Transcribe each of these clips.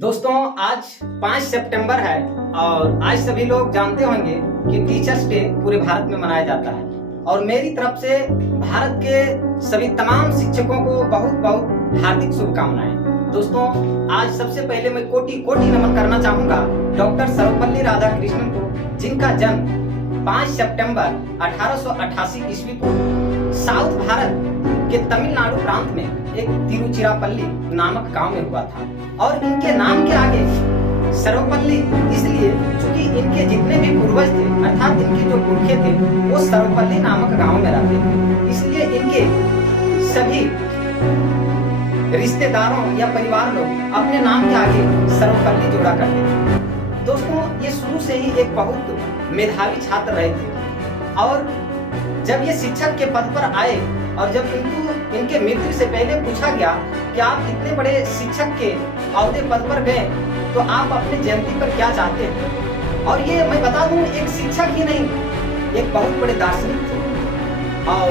दोस्तों आज 5 सितंबर है और आज सभी लोग जानते होंगे कि टीचर्स डे पूरे भारत में मनाया जाता है और मेरी तरफ से भारत के सभी तमाम शिक्षकों को बहुत बहुत हार्दिक शुभकामनाएं। दोस्तों आज सबसे पहले मैं कोटि कोटि नमन करना चाहूंगा डॉक्टर सर्वपल्ली राधाकृष्णन को, जिनका जन्म 5 सितंबर 1888 ईस्वी को साउथ भारत के तमिलनाडु प्रांत में एक तिरुचिरापल्ली नामक गांव में हुआ था। और इनके नाम के आगे सर्वपल्ली इसलिए क्योंकि इनके जितने भी पूर्वज थे अर्थात इनके जो पुरखे थे वो सर्वपल्ली नामक गांव में रहते थे, इसलिए इनके सभी रिश्तेदारों या परिवार लोग अपने नाम के आगे सर्वपल्ली जोड़ा करते थे। दोस्तों ये शुरू से ही एक बहुत मेधावी छात्र रहे थे और जब ये शिक्षक के पद पर आए और जब इनके मृत्यु से पहले पूछा गया कि आप इतने बड़े शिक्षक के ओहदे पद पर गए तो आप अपने जयंती पर क्या चाहते हैं। और ये मैं बता दूं एक शिक्षक ही नहीं, एक बहुत बड़े दार्शनिक थे और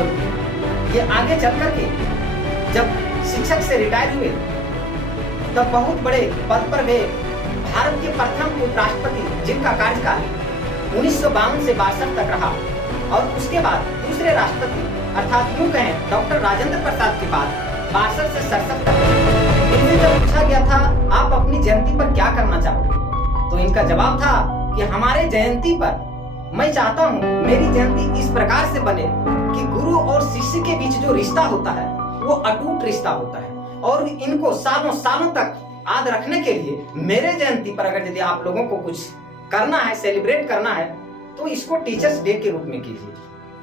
ये आगे चल कर के जब शिक्षक से रिटायर हुए तब बहुत बड़े पद पर गए। भारत के प्रथम उपराष्ट्रपति जिनका कार्यकाल 1952 से 62 तक रहा और उसके बाद दूसरे राष्ट्रपति अर्थात यूं कहें डॉक्टर राजेंद्र प्रसाद के बाद 62 से 67 तक। इनसे जब पूछा गया था आप अपनी जयंती पर क्या करना चाहोगे तो इनका जवाब था कि हमारे जयंती पर मैं चाहता हूँ मेरी जयंती इस प्रकार से बने कि गुरु और शिष्य के बीच जो रिश्ता होता है वो अटूट रिश्ता होता है और इनको सालों सालों तक याद रखने के लिए मेरे जयंती पर अगर यदि आप लोगों को कुछ करना है, सेलिब्रेट करना है तो इसको टीचर्स डे के रूप में कीजिए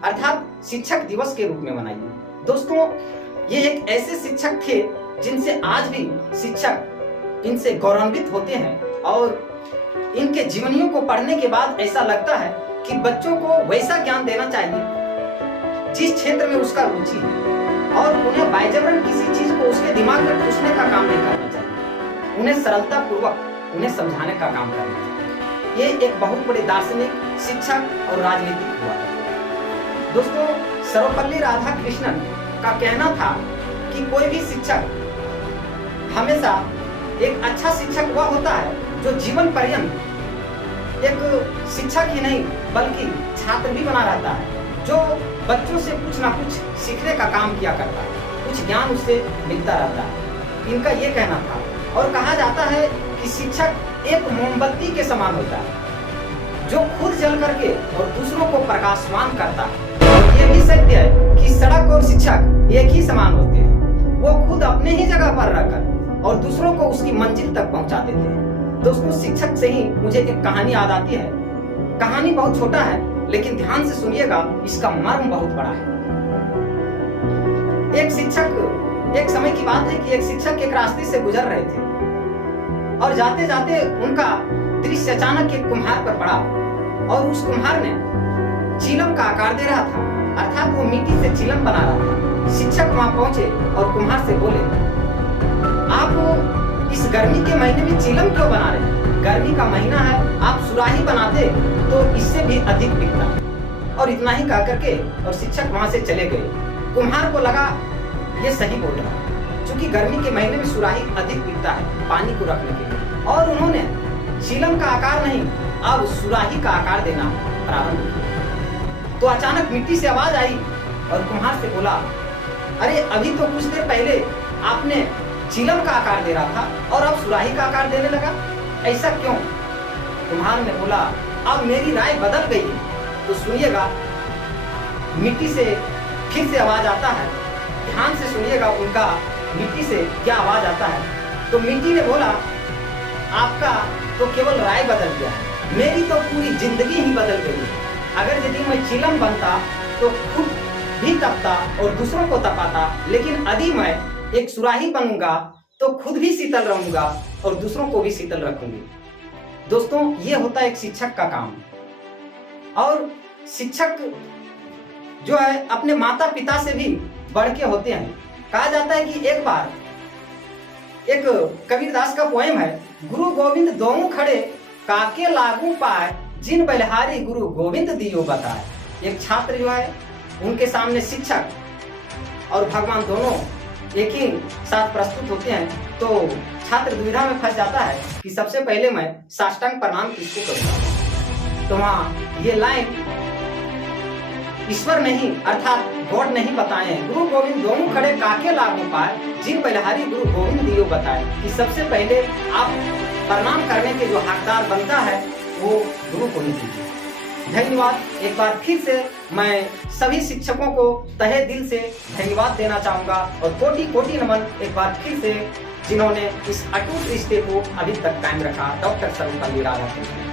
अर्थात शिक्षक दिवस के रूप में मनाइए। दोस्तों ये एक ऐसे शिक्षक थे जिनसे आज भी शिक्षक इनसे गौरवान्वित होते हैं और इनके जीवनियों को पढ़ने के बाद ऐसा लगता है कि बच्चों को वैसा ज्ञान देना चाहिए जिस क्षेत्र में उसका रुचि है और उन्हें बायजबरन किसी चीज को उसके दिमाग में घुसने का काम नहीं करना चाहिए, उन्हें सरलता पूर्वक उन्हें समझाने का काम करना चाहिए। ये एक बहुत बड़े दार्शनिक, शिक्षक और राजनीतिक हुआ। दोस्तों सर्वपल्ली राधाकृष्णन का कहना था कि कोई भी शिक्षक हमेशा एक अच्छा शिक्षक वह होता है जो जीवन पर्यंत एक शिक्षक ही नहीं बल्कि छात्र भी बना रहता है, जो बच्चों से कुछ ना कुछ सीखने का काम किया करता है, कुछ ज्ञान उससे मिलता रहता है। इनका ये कहना था और कहा जाता है कि शिक्षक एक मोमबत्ती के समान होता है जो खुद जल करके और दूसरों को प्रकाशवान करता है। और ये भी सत्य है कि सड़क और शिक्षक एक ही समान होते हैं, वो खुद अपने ही जगह पर रहकर और दूसरों को उसकी मंजिल तक पहुंचा देते हैं। दोस्तों शिक्षक से ही मुझे एक कहानी याद आती है। कहानी बहुत छोटा है लेकिन ध्यान से सुनिएगा, इसका मर्म बहुत बड़ा है। एक समय की बात है कि एक शिक्षक एक रास्ते से गुजर रहे थे और जाते जाते उनका दृश्य अचानक एक कुम्हार पर पड़ा और उस कुम्हार ने चिलम का आकार दे रहा था अर्थात वो मिट्टी से चिलम बना रहा था। शिक्षक वहां पहुंचे और कुम्हार से बोले आप इस गर्मी के महीने में चिलम क्यों बना रहे हैं? गर्मी का महीना है, आप सुराही बनाते तो इससे भी अधिक बिकता। और इतना ही कह करके और शिक्षक वहां से चले गए। कुम्हार को लगा ये सही बोल रहा है क्योंकि गर्मी के महीने में सुराही अधिक बिकता है पानी को रखने के लिए, और उन्होंने चिलम का आकार नहीं अब सुराही का आकार देना प्रारंभ किया। तो अचानक मिट्टी से आवाज आई और कुम्हार से बोला अरे अभी तो कुछ देर पहले आपने चिलम का आकार दे रहा था और अब सुराही का आकार देने लगा, ऐसा क्यों? कुम्हार ने बोला अब मेरी राय बदल गई। तो सुनिएगा मिट्टी से फिर से आवाज आता है, ध्यान से सुनिएगा उनका मिट्टी से क्या आवाज आता है। तो मिट्टी ने बोला आपका तो केवल राय बदल गया है, मेरी तो पूरी जिंदगी ही बदल गई है। अगर यदि मैं चिलम बनता तो खुद भी तपता और दूसरों को तपाता, लेकिन यदि मैं एक सुराही बनूंगा तो खुद भी शीतल रहूंगा और दूसरों को भी शीतल रखूंगी। दोस्तों ये होता है एक शिक्षक का काम। और शिक्षक जो है अपने माता पिता से भी बढ़ के होते हैं। कहा जाता है कि एक बार एक कबीरदास का पोएम है, गुरु गोविंद दोनों खड़े काके लागू पाए जिन बलिहारी गुरु गोविंद दियो बताए। एक छात्र जो है उनके सामने शिक्षक और भगवान दोनों एक ही साथ प्रस्तुत होते हैं तो छात्र दुविधा में फंस जाता है कि सबसे पहले मैं साष्टांग प्रणाम किसको करूंगा। तो वहाँ ये लाइन ईश्वर नहीं अर्थात गॉड नहीं बताए हैं, गुरु गोविंद दोनों खड़े काके लागू पाए, जिन बलिहारी गुरु गोविंद दियो बताए, कि सबसे पहले आप प्रणाम करने के जो हकदार बनता है वो गुरु को ही दीजिए। धन्यवाद। एक बार फिर से मैं सभी शिक्षकों को तहे दिल से धन्यवाद देना चाहूंगा और कोटि कोटि नमन एक बार फिर से जिन्होंने इस अटूट रिश्ते को अभी तक कायम रखा। डॉक्टर सर्वपल्ली राधाकृष्णन।